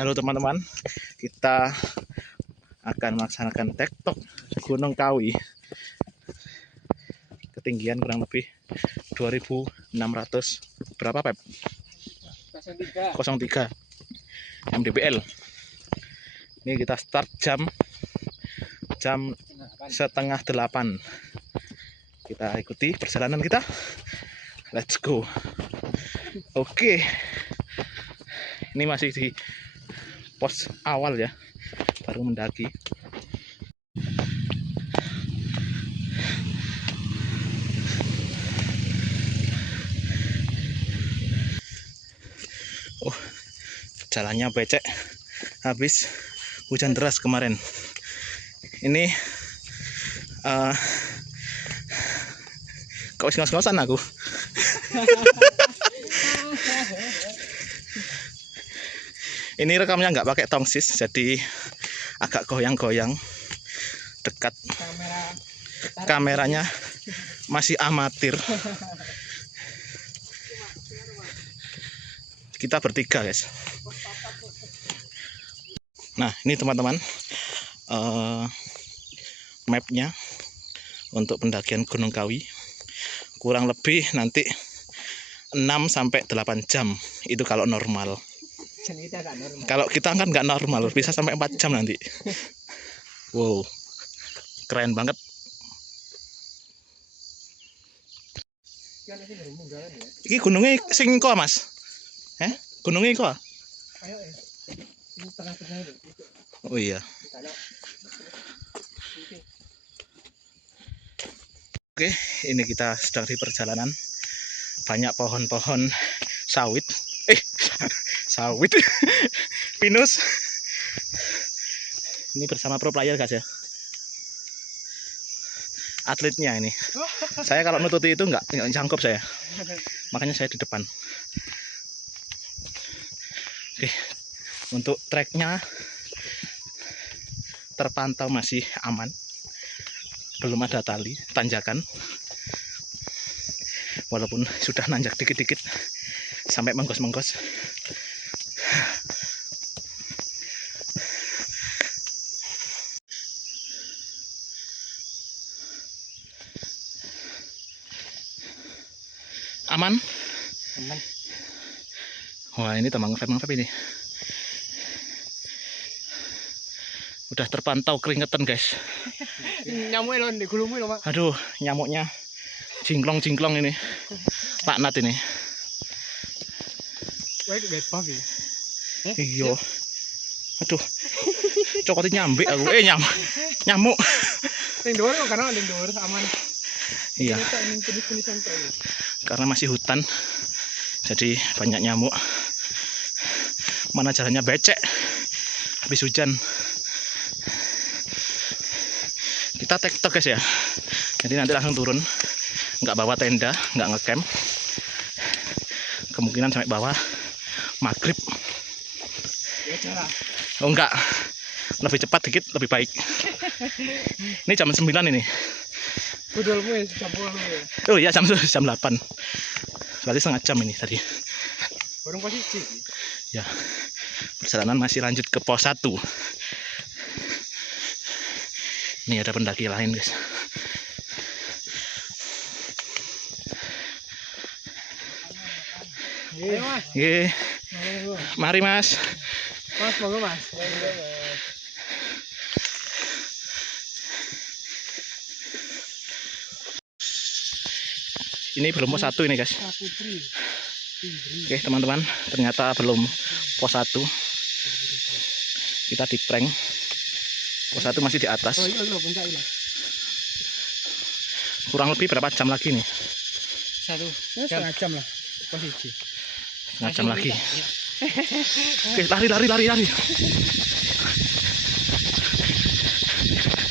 Halo teman-teman, kita akan melaksanakan tektok Gunung Kawi. Ketinggian kurang lebih 2600 berapa Pep? 03 mdpl. Ini kita start jam 7:30. Kita ikuti perjalanan kita. Let's go. Oke. Ini masih di pos awal ya, baru mendaki. Oh, jalannya becek habis hujan deras kemarin. Ini kok ngos-ngosan aku. Ini rekamnya nggak pakai tongsis, jadi agak goyang-goyang. Dekat kameranya masih amatir. Kita bertiga guys. Nah ini teman-teman, mapnya untuk pendakian Gunung Kawi. Kurang lebih nanti 6-8 jam itu kalau normal. Kalau kita kan nggak normal, bisa sampai 4 jam nanti. Wow, keren banget. Ini gunungnya sing ko mas? Gunungnya ko? Oh iya. Oke, ini kita sedang di perjalanan. Banyak pohon-pohon sawit. Sawit. Pinus. Ini bersama pro player guys ya. Atletnya ini. Saya kalau nututi itu nggak cangkup saya. Makanya saya di depan. Oke. Untuk treknya terpantau masih aman. Belum ada tali, tanjakan. Walaupun sudah nanjak dikit-dikit sampai menggos-menggos. Aman? Aman. Wah, ini tambang vape ini. Udah terpantau keringetan, guys. Nyamuk loh, di gulungmu loh, Pak. Aduh, nyamuknya jingklong-jingklong ini. Laknat ini. Wah, itu bed puff ya. Iya. Aduh. Cokotnya nyambik aku. Nyamuk. Yang dua karena ada dua aman. Iya. Karena masih hutan. Jadi banyak nyamuk. Mana jalannya becek. Habis hujan. Kita tektok guys ya. Jadi nanti langsung turun. Nggak bawa tenda, nggak ngecamp. Kemungkinan sampai bawah maghrib. Oh enggak. Lebih cepat dikit, lebih baik. Ini jam 9 ini. Budolmu ya jam 10 ya. Oh iya jam 8. Berarti setengah jam ini tadi. Baru posisi. Ya. Perjalanan masih lanjut ke pos 1. Ini ada pendaki lain guys. Ayo mas. Mari mas. Mas monggo mas. Ini belum pos 1 ini guys. Oke teman-teman, ternyata belum pos 1. Kita di prank. Pos 1 masih di atas. Oh iya puncak ini. Kurang lebih berapa jam lagi nih? 1 setengah jam lah posisi. Setengah jam lagi. Oke, lari.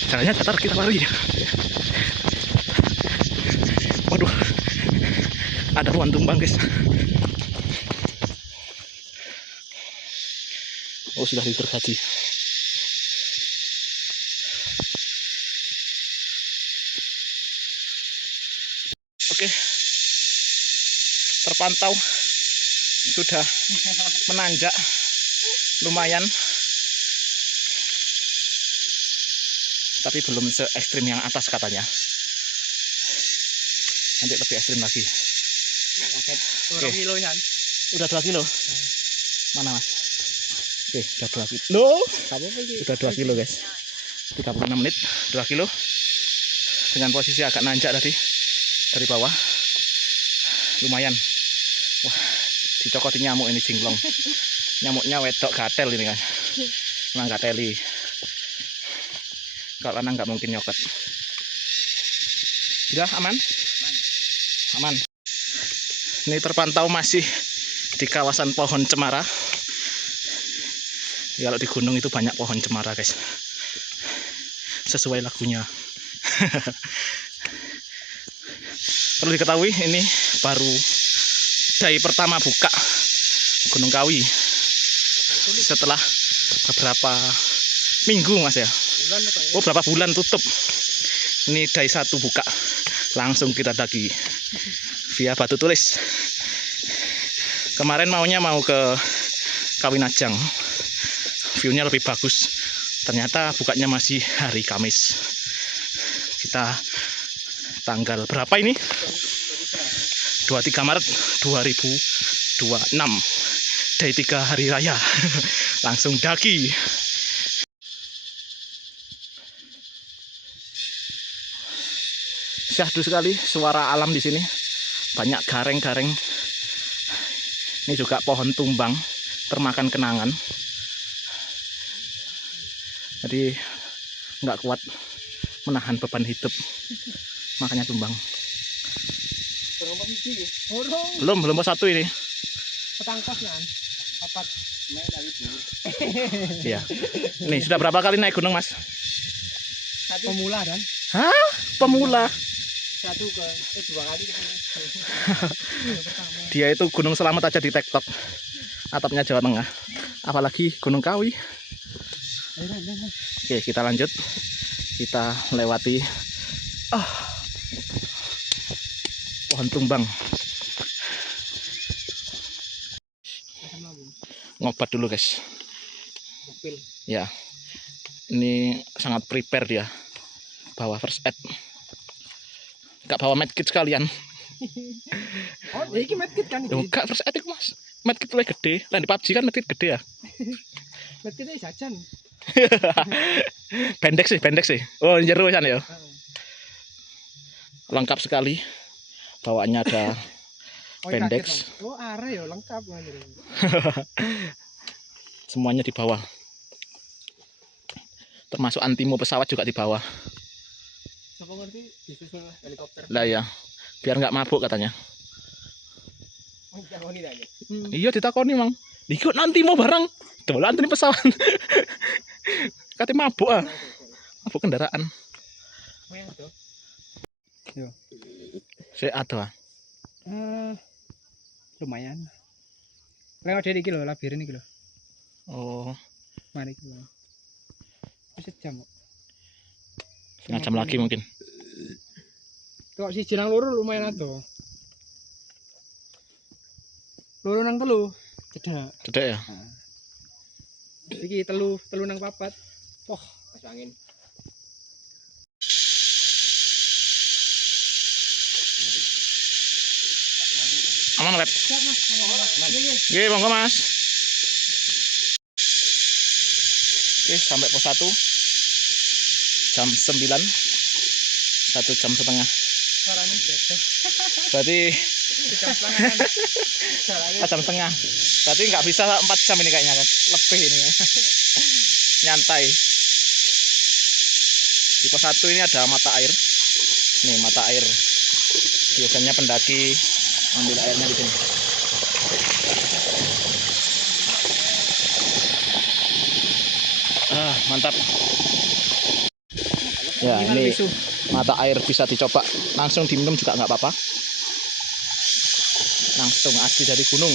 Jalannya datar, kita lari. Waduh, ada ruang tumbang guys. Oh sudah diberkati. Oke, terpantau sudah menanjak lumayan, tapi belum se ekstrim yang atas katanya. Nanti lebih ekstrim lagi. Oke. Kilo kan? Udah 2 kilo. Mana mas? Oke, udah 2 kilo. Udah 2 kilo guys. 36 menit 2 kilo. Dengan posisi agak nanjak tadi dari bawah. Lumayan. Wah, dicokoti nyamuk ini jinglong. Nyamuknya wedok gatel ini kan. Memang gateli. Kalau lanang nggak mungkin nyokot. Udah aman? Aman. Ini terpantau masih di kawasan pohon cemara. Kalau di gunung itu banyak pohon cemara guys. Sesuai lagunya. Perlu diketahui ini baru day pertama buka Gunung Kawi. Setelah beberapa minggu mas ya. Oh berapa bulan tutup. Ini day 1 buka. Langsung kita daki via Batu Tulis. Kemarin mau ke Kawinajang, view-nya lebih bagus. Ternyata bukanya masih hari Kamis. Kita tanggal berapa ini? 23 Maret 2026. Day 3 hari raya. Langsung daki. Syahdu sekali suara alam di sini. Banyak gareng-gareng. Ini juga pohon tumbang termakan kenangan. Jadi nggak kuat menahan beban hidup, makanya tumbang. Belum pos 1 ini. Petangkos kan? Papat. Iya. Nih sudah berapa kali naik gunung mas? Pemula kan? Hah? Pemula? 2 kali ke sini. Dia itu Gunung Selamat aja di TikTok. Atapnya Jawa Tengah. Apalagi Gunung Kawi. Oke, kita lanjut. Kita lewati pohon tumbang. Ngobat dulu guys. Ya. Ini sangat prepare dia. Bawa first aid. Gak bawa medkit sekalian. Oh, ini medkit kan iki. Gak first aid itu mas. Medkit lebih gede. Lain di PUBG kan medkit gede ya. Medkitnya jajan. Pendek sih. Oh, jero kan ya. Lengkap sekali. Bawaannya ada pendex. Oh, are ya lengkap anjir. Semuanya di bawah. Termasuk antimo pesawat juga di bawah. Siapa ngerti disusul helikopter. Lah ya, biar nggak mabuk katanya. Oh, ditakoni aja. Iya ditakoni mang. Ikut nanti mau barang. Tuh antri pesawat. Katanya mabuk ah. Mabuk kendaraan. Yo. Sehat tuh. Lumayan. Lewat dari iki lho, labirin iki lho. Oh. Mari iki lho. Sejam kok. Setengah jam lagi mungkin. Kok si jenang loro lumayan atuh. Loro nang telu. Cedak ya. Nah. Iki telu nang 4. Wah, pas angin. Aman lep. Siap Mas, aman. Oke, monggo Mas. Oke, sampai pos 1. Jam 9. 1 jam setengah. Suaranya beda. Berarti Jam setengah. jam setengah. Berarti nggak bisa 4 jam ini kayaknya kan. Lebih ini ya. Nyantai. Di pos 1 ini ada mata air. Nih mata air. Biasanya pendaki ambil airnya di sini. Mantap. Ya, ini mata air bisa dicoba langsung diminum juga nggak apa-apa. Langsung asli dari gunung.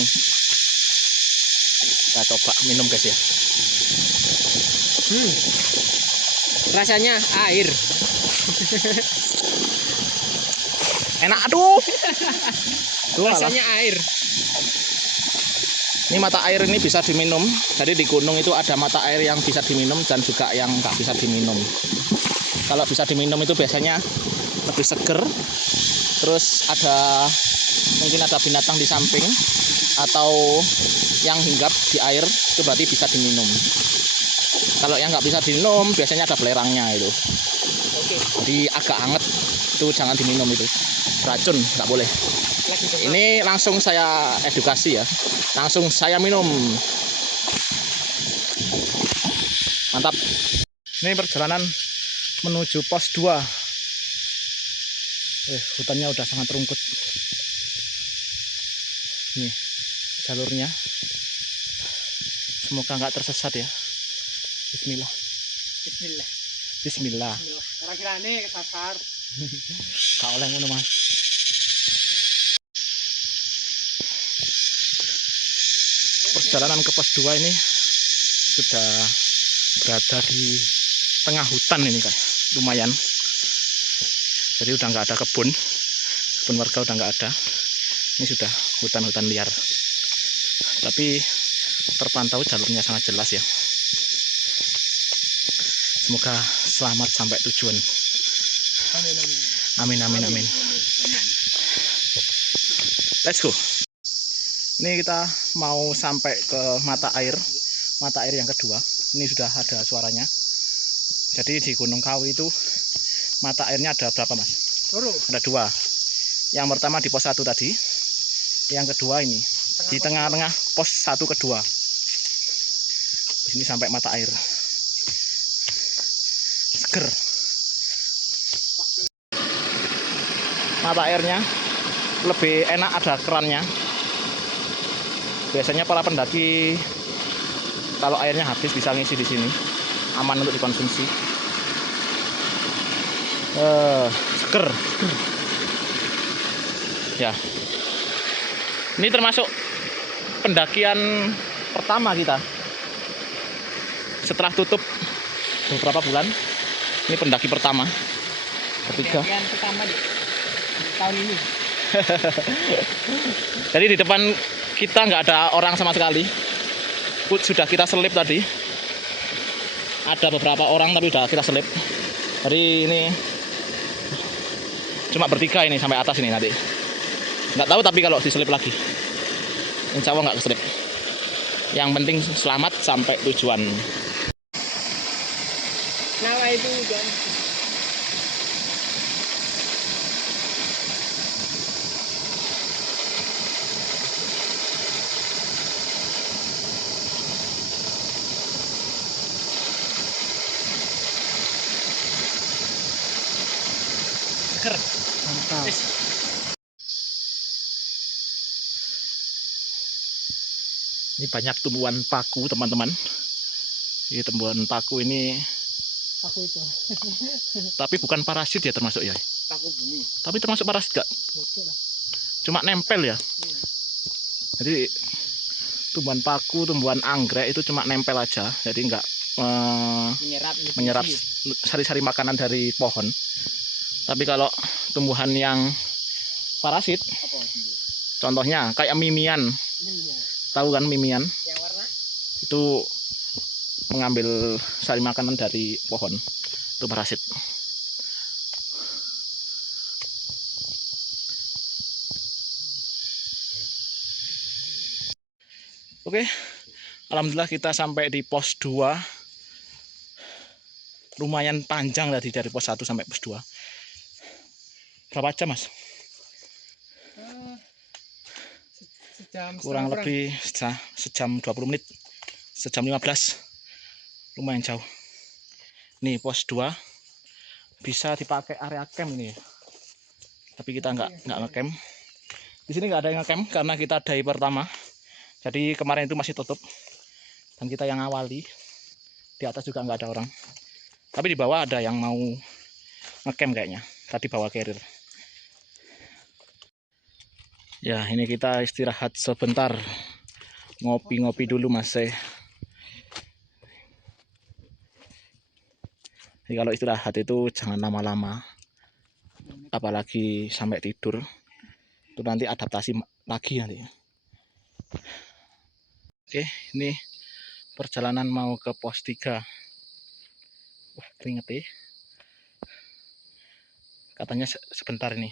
Kita coba minum guys ya. Rasanya air. Enak aduh. Tuh, Rasanya air. Ini mata air ini bisa diminum. Jadi di gunung itu ada mata air yang bisa diminum dan juga yang nggak bisa diminum. Kalau bisa diminum itu biasanya lebih seger. Terus mungkin ada binatang di samping atau yang hinggap di air, itu berarti bisa diminum. Kalau yang nggak bisa diminum biasanya ada belerangnya itu. Jadi agak hangat itu jangan diminum, itu beracun, nggak boleh. Ini langsung saya edukasi ya, langsung saya minum. Mantap. Ini perjalanan menuju pos 2. Hutannya udah sangat rumput. Nih jalurnya, semoga nggak tersesat ya. Bismillah. Bismillah. Bismillah. Kira-kira nih kesasar. Kak oleh ngono Mas. Perjalanan ke pos 2 ini sudah berada di tengah hutan ini Kak. Lumayan. Jadi udah nggak ada kebun warga udah nggak ada. Ini sudah hutan-hutan liar. Tapi terpantau jalurnya sangat jelas ya. Semoga selamat sampai tujuan. Amin, amin, amin. Let's go. Ini kita mau sampai ke mata air yang kedua. Ini sudah ada suaranya. Jadi di Gunung Kawi itu mata airnya ada berapa Mas? Ada 2. Yang pertama di pos 1 tadi. Yang kedua ini di tengah-tengah pos 1 kedua. Ini sampai mata air. Seger. Mata airnya lebih enak, ada kerannya. Biasanya para pendaki kalau airnya habis bisa ngisi di sini, aman untuk dikonsumsi. Seger. Ya. Ini termasuk pendakian pertama kita. Setelah tutup beberapa bulan, ini pendaki pertama. Ketiga. Pendakian pertama di tahun ini. Jadi di depan kita nggak ada orang sama sekali. Sudah kita selip tadi. Ada beberapa orang tapi udah kita selip. Jadi ini cuma bertiga ini sampai atas ini nanti. Nggak tahu tapi kalau diselip lagi, insya Allah nggak keselip. Yang penting selamat sampai tujuan. Nala itu kan. Seger. Mantap. Ini banyak tumbuhan paku teman-teman. Ini tumbuhan paku ini. Paku itu. Tapi bukan parasit ya termasuk ya. Paku bumi. Tapi termasuk parasit gak? Cuma nempel ya. Jadi tumbuhan paku, tumbuhan anggrek itu cuma nempel aja. Jadi nggak menyerap sari-sari makanan dari pohon. Tapi kalau tumbuhan yang parasit, contohnya kayak mimian. Tahu kan mimian? Yang warna? Itu mengambil sari makanan dari pohon. Itu parasit. Oke. Alhamdulillah kita sampai di pos 2. Lumayan panjang tadi dari pos 1 sampai pos 2. Berapa jam Mas? Kurang lebih sejam 20 menit. Sejam 15. Lumayan jauh. Nih pos 2 bisa dipakai area camp ini. Tapi kita nggak ngecamp. Di sini nggak ada yang ngecamp karena kita day pertama. Jadi kemarin itu masih tutup. Dan kita yang awali. Di atas juga nggak ada orang. Tapi di bawah ada yang mau ngecamp kayaknya. Tadi bawa carrier. Ya, ini kita istirahat sebentar. Ngopi-ngopi dulu masih. Jadi kalau istirahat itu jangan lama-lama. Apalagi sampai tidur. Itu nanti adaptasi lagi nanti. Oke, ini perjalanan mau ke pos 3. Keringet ya. Katanya sebentar ini.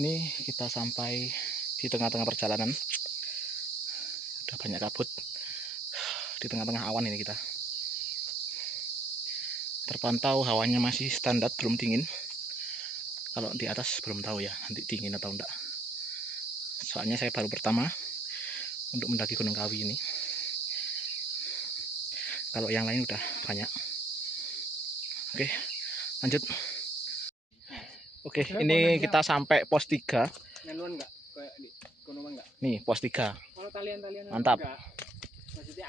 Ini kita sampai di tengah-tengah perjalanan. Udah banyak kabut. Di tengah-tengah awan ini kita. Terpantau hawanya masih standar, belum dingin. Kalau di atas belum tahu ya, nanti dingin atau enggak. Soalnya saya baru pertama untuk mendaki Gunung Kawi ini. Kalau yang lain udah banyak. Oke, lanjut. Oke, ini kita sampai pos 3. Nih, pos 3. Mantap.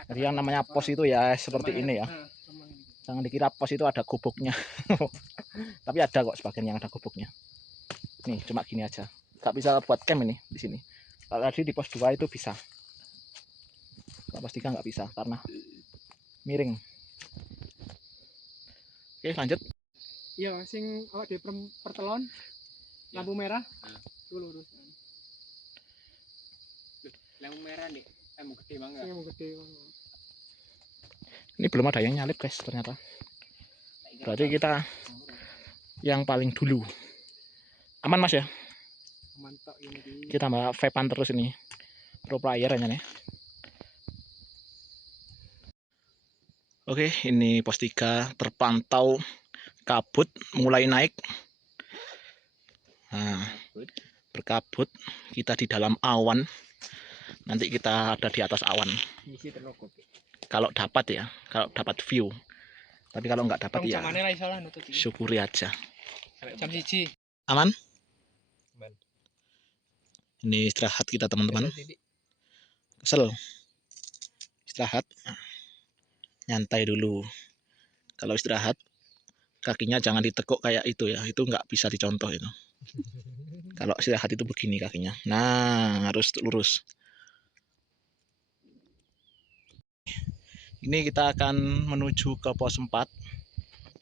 Jadi yang namanya pos itu ya seperti ini ya. Jangan dikira pos itu ada gubuknya. Tapi ada kok sebagian yang ada gubuknya. Nih, cuma gini aja. Gak bisa buat camp ini di sini. Kalau tadi di pos 2 itu bisa. Kalau pos 3 nggak bisa karena miring. Oke, lanjut. Iya, sing awak di pertelon lampu merah. Itu lurus. Lampu merah nih, lampu gede banget. Lampu gede banget. Ini belum ada yang nyalip guys ternyata. Berarti kita yang paling dulu. Aman mas ya? Aman tok ini. Kita mbak vapean terus ini. Pro player nya nih. Oke, ini pos 3 terpantau kabut mulai naik. Nah, berkabut, kita di dalam awan. Nanti kita ada di atas awan. Kalau dapat ya, kalau dapat view. Tapi kalau nggak dapat ya, syukuri aja. Jam 1. Aman? Ini istirahat kita teman-teman. Kesel. Istirahat. Nyantai dulu. Kalau istirahat, kakinya jangan ditekuk kayak itu ya. Itu nggak bisa dicontoh itu. Kalau istirahat itu begini kakinya. Nah, harus lurus. Ini kita akan menuju ke pos 4.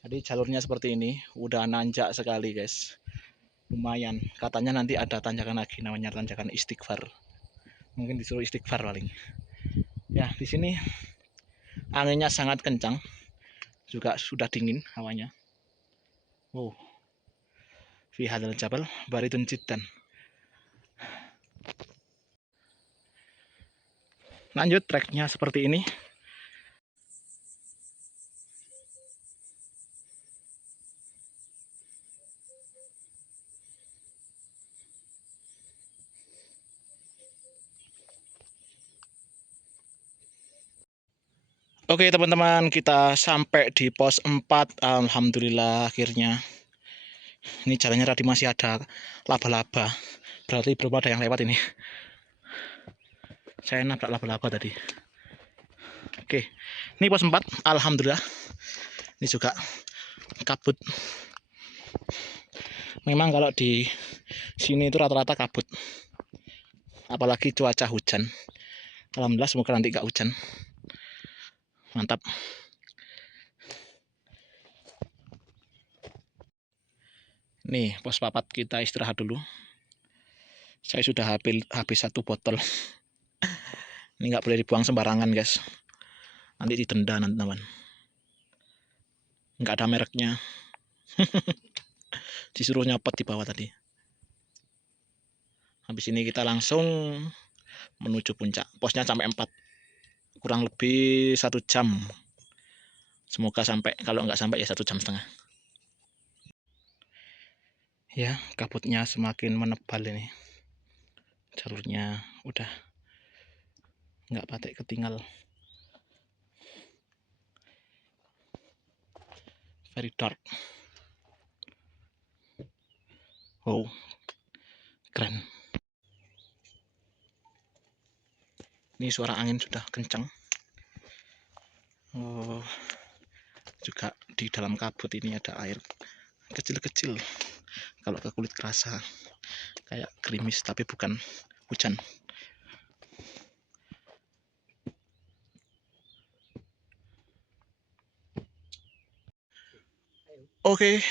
Jadi jalurnya seperti ini. Udah nanjak sekali guys. Lumayan. Katanya nanti ada tanjakan lagi namanya tanjakan Istighfar. Mungkin disuruh istighfar paling. Ya, di sini anginnya sangat kencang. Juga sudah dingin hawanya. Wow. Fi hadal jabal baridun jiddan. Lanjut treknya seperti ini. Oke teman-teman, kita sampai di pos 4. Alhamdulillah akhirnya. Ini jalannya tadi masih ada laba-laba. Berarti belum ada yang lewat ini. Saya nabrak laba-laba tadi. Oke, ini pos 4. Alhamdulillah. Ini juga kabut. Memang kalau di sini itu rata-rata kabut. Apalagi cuaca hujan. Alhamdulillah semoga nanti nggak hujan. Mantap. Nih pos 4 kita istirahat dulu. Saya sudah habis 1 botol. Ini nggak boleh dibuang sembarangan guys. Nanti didenda nanti teman. Nggak ada mereknya. Disuruh nyopot di bawah tadi. Habis ini kita langsung menuju puncak. Posnya sampai 4. Kurang lebih 1 jam. Semoga sampai. Kalau nggak sampai ya 1,5 jam. Ya, kabutnya semakin menebal ini. Jalurnya udah nggak patek ketinggal. Very dark. Oh, keren. Ini suara angin sudah kencang. Oh, juga di dalam kabut ini ada air kecil-kecil. Kalau ke kulit kerasa kayak gerimis tapi bukan hujan. Oke,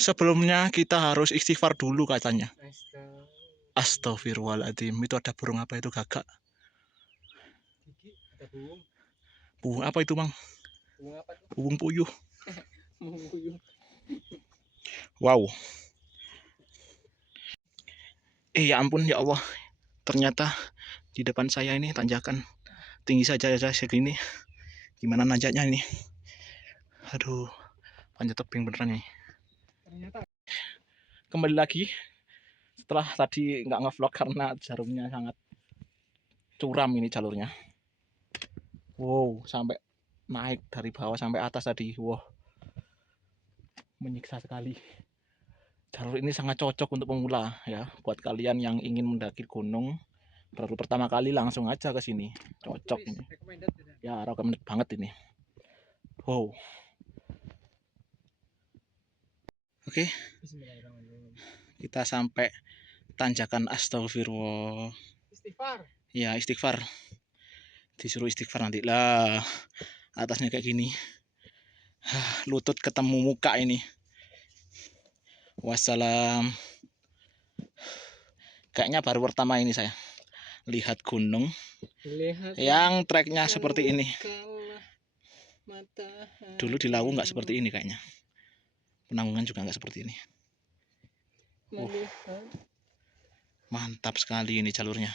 Sebelumnya kita harus istighfar dulu katanya. Astagfirullahaladzim. Itu ada burung apa itu, gagak? Gigi, ada burung. Burung apa itu, Bang? Burung apa tuh? Burung puyuh. Burung puyuh. Wow. Ya ampun ya Allah. Ternyata di depan saya ini tanjakan tinggi saja segini. Gimana nanjaknya ini? Aduh, panjat tebing beneran nih. Ternyata Kembali lagi setelah tadi nggak ngevlog karena jarumnya sangat curam ini jalurnya. Wow, sampai naik dari bawah sampai atas tadi. Wow, menyiksa sekali. Jalur ini sangat cocok untuk pemula ya, buat kalian yang ingin mendaki gunung baru pertama kali langsung aja ke sini. Cocok ini. Ya, recommended banget ini. Wow. Oke. Kita sampai tanjakan astagfirullah. Istighfar. Ya, istighfar. Disuruh istighfar nanti lah. Atasnya kayak gini. Lutut ketemu muka ini. Wassalam. Kayaknya baru pertama ini saya lihat gunung yang treknya seperti ini. Dulu di Lawu nggak seperti ini kayaknya. Penanggungan juga nggak seperti ini. Mantap sekali ini jalurnya.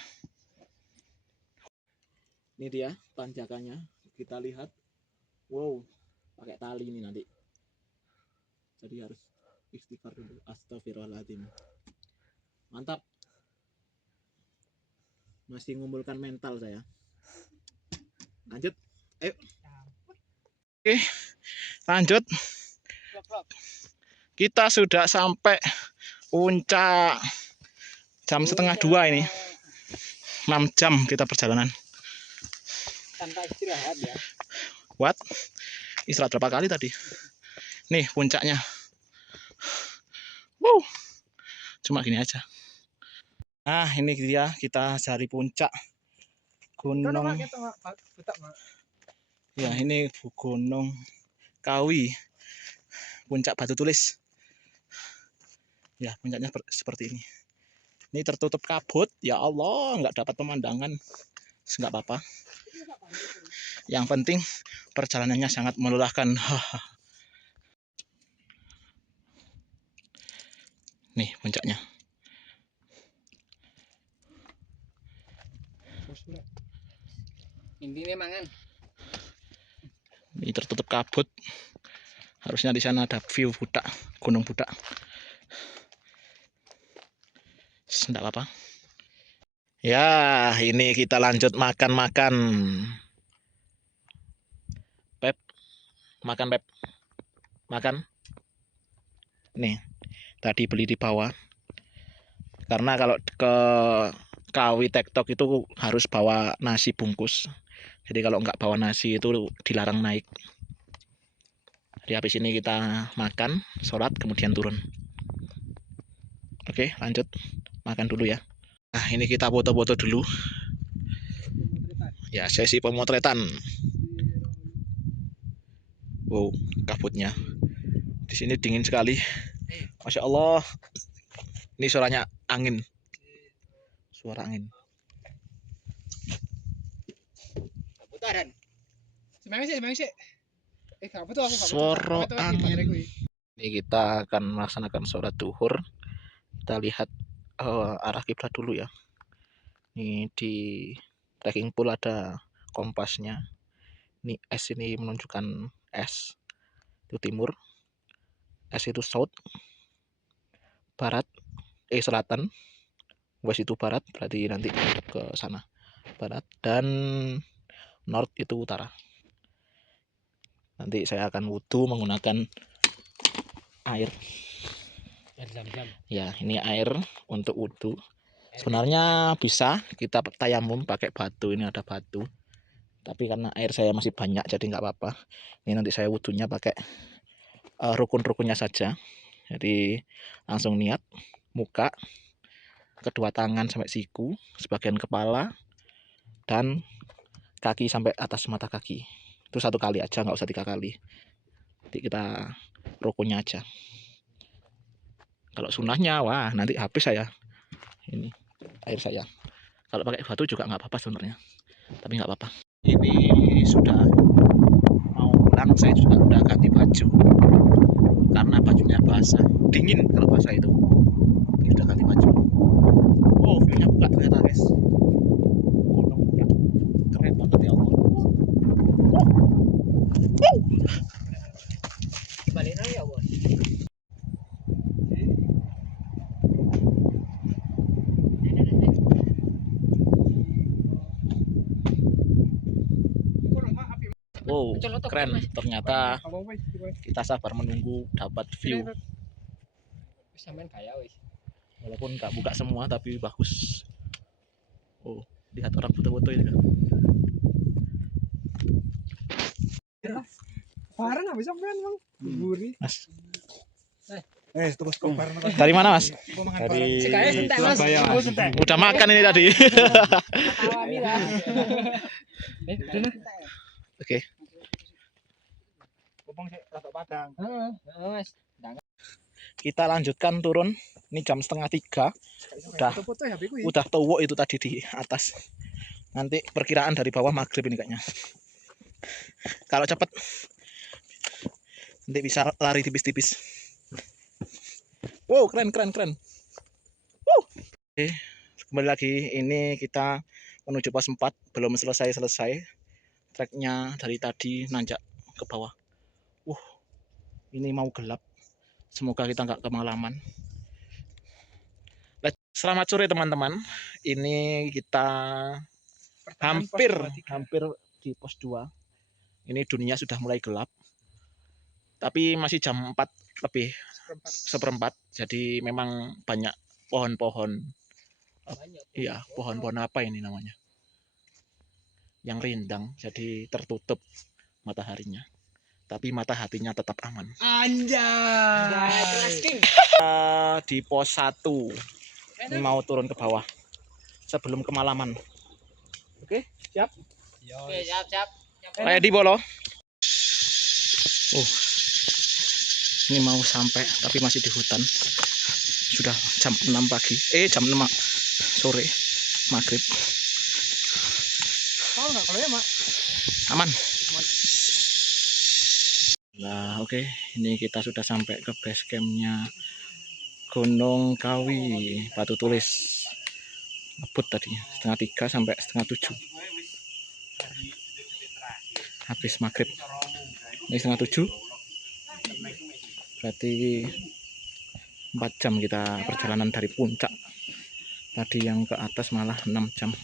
Ini dia tanjakannya. Kita lihat. Wow, pakai tali ini nanti. Jadi harus istighfar dulu. Astagfirullahaladzim. Mantap. Masih ngumpulkan mental saya. Lanjut. Ayo. Oke, lanjut. Kita sudah sampai puncak. Jam setengah 2 ini. 6 jam kita perjalanan. Tanpa istirahat ya. What? Istirahat berapa kali tadi? Nih puncaknya. Wow. Cuma gini aja. Nah, ini dia kita dari puncak Gunung. Ya, ini Gunung Kawi. Puncak Batu Tulis. Ya, puncaknya seperti ini. Ini tertutup kabut. Ya Allah, nggak dapat pemandangan. Nggak apa-apa. Yang penting perjalanannya sangat melelahkan. Nih puncaknya. Intinya mangan. Ini tertutup kabut. Harusnya di sana ada view Budak, Gunung Budak. Enggak apa-apa. Ya, ini kita lanjut makan-makan. Pep. Makan, Pep. Makan. Nih, tadi beli di bawah. Karena kalau ke Kawi Tektok itu harus bawa nasi bungkus. Jadi kalau nggak bawa nasi itu dilarang naik. Jadi habis ini kita makan, sholat, kemudian turun. Oke, lanjut. Makan dulu ya. Nah, ini kita foto-foto dulu. Ya, sesi pemotretan. Wow, kabutnya. Di sini dingin sekali. Masya Allah. Ini suaranya angin. Suara angin. Putaran. Semang sih. Suara angin. Ini kita akan melaksanakan sholat duhur. Kita lihat arah kiblat dulu ya. Ini di trekking pool ada kompasnya. Ini S ini menunjukkan S itu timur, S itu south, barat, selatan, west itu barat, berarti nanti ke sana barat, dan north itu utara. Nanti saya akan wudhu menggunakan air. Ya, ini air untuk wudhu. Sebenarnya bisa kita tayamum pakai batu, ini ada batu. Tapi karena air saya masih banyak jadi nggak apa-apa. Ini nanti saya wudhunya pakai rukun-rukunnya saja. Jadi langsung niat, muka, kedua tangan sampai siku, sebagian kepala, dan kaki sampai atas mata kaki. Itu 1 kali aja, nggak usah 3 kali. Jadi kita rukunnya aja. Kalau sunnahnya, wah nanti habis saya. Ini air saya. Kalau pakai batu juga nggak apa-apa sebenarnya, tapi nggak apa-apa. Ini sudah mau pulang, saya juga udah ganti baju karena bajunya basah, dingin kalau basah itu. Ini sudah ganti baju. Oh, view-nya buka ternyata guys. Gunung buka. Keren banget ya Allah. Balik ya bos. Wow, keren. Ternyata kita sabar menunggu dapat view. Sampean kaya wis. Walaupun nggak buka semua tapi bagus. Oh, lihat orang foto-foto itu. Bareng habis sampean, Bang. Buri. Mas. Terus kobar. Dari mana, Mas? Dari Surabaya. Udah makan ini tadi. Oke. Kita lanjutkan turun. Ini jam 2:30. Udah tuwuk itu tadi di atas. Nanti perkiraan dari bawah maghrib ini kayaknya. Kalau cepet nanti bisa lari tipis-tipis. Wow, keren. Wow. Oke, kembali lagi. Ini kita menuju pos 4. Belum selesai. Treknya dari tadi nanjak ke bawah. Ini mau gelap. Semoga kita nggak kemalaman. Selamat sore teman-teman. Ini kita hampir di pos 2. Ini dunia sudah mulai gelap. Tapi masih jam 4 lebih seperempat. Jadi memang banyak pohon-pohon. Iya, pohon-pohon apa ini namanya? Yang rindang, jadi tertutup mataharinya. Tapi mata hatinya tetap aman. Anjay. Di pos 1. Ini mau turun ke bawah sebelum kemalaman. Oke, siap? Oke, siap. Kayak di bolo. Ini mau sampai tapi masih di hutan. Sudah jam 6 pagi. Jam 6 sore maghrib. Tahu nggak kalau ya, Mak? Aman. Nah, oke. Ini kita sudah sampai ke base campnya Gunung Kawi, Batu Tulis. Ngebut tadi 2:30 sampai 6:30. Habis maghrib. Ini 6:30. Berarti 4 jam kita perjalanan dari puncak. Tadi yang ke atas malah 6 jam.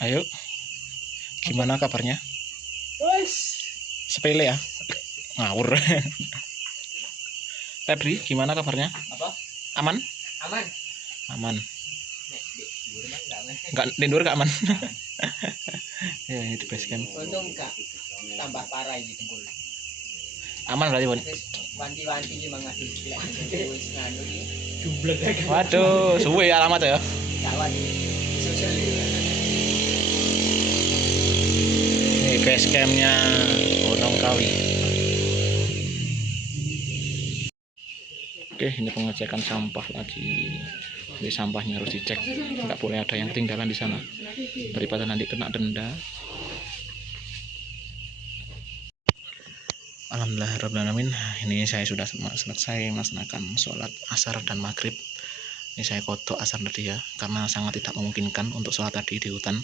Ayo, gimana kabarnya? Sepele ya? Ngawur. Febri, gimana kabarnya? Apa? Aman? Aman. Enggak, lindur enggak aman. Ya, ini di base camp. Untung enggak tambah parah ini dengkul. Aman berarti, Bon. Wanti-wanti iki mangati wis nganu iki. Waduh, suwe alamat ya. Kawan sosial Ini base campnya Gunung Kawi. Oke, ini pengecekan sampah lagi. Ini sampahnya harus dicek, nggak boleh ada yang ketinggalan di sana daripada nanti kena denda. Alhamdulillahirrahmanirrahim. Ini saya sudah selesai melaksanakan sholat asar dan maghrib. Ini saya kodok asar tadi ya, karena sangat tidak memungkinkan untuk sholat tadi di hutan.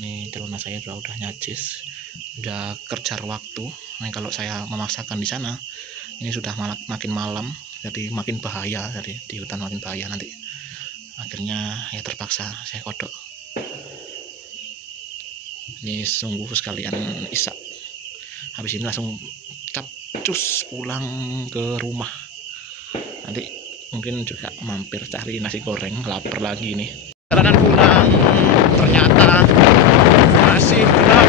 Ini celana saya udah najis, udah kejar waktu. Nah, kalau saya memaksakan di sana, ini sudah makin malam, jadi makin bahaya. Jadi di hutan makin bahaya nanti. Akhirnya ya terpaksa saya kodok. Ini sungguh sekalian isak. Habis ini langsung capcus pulang ke rumah. Nanti mungkin juga mampir cari nasi goreng, lapar lagi nih. Perjalanan pulang ternyata masih gelap.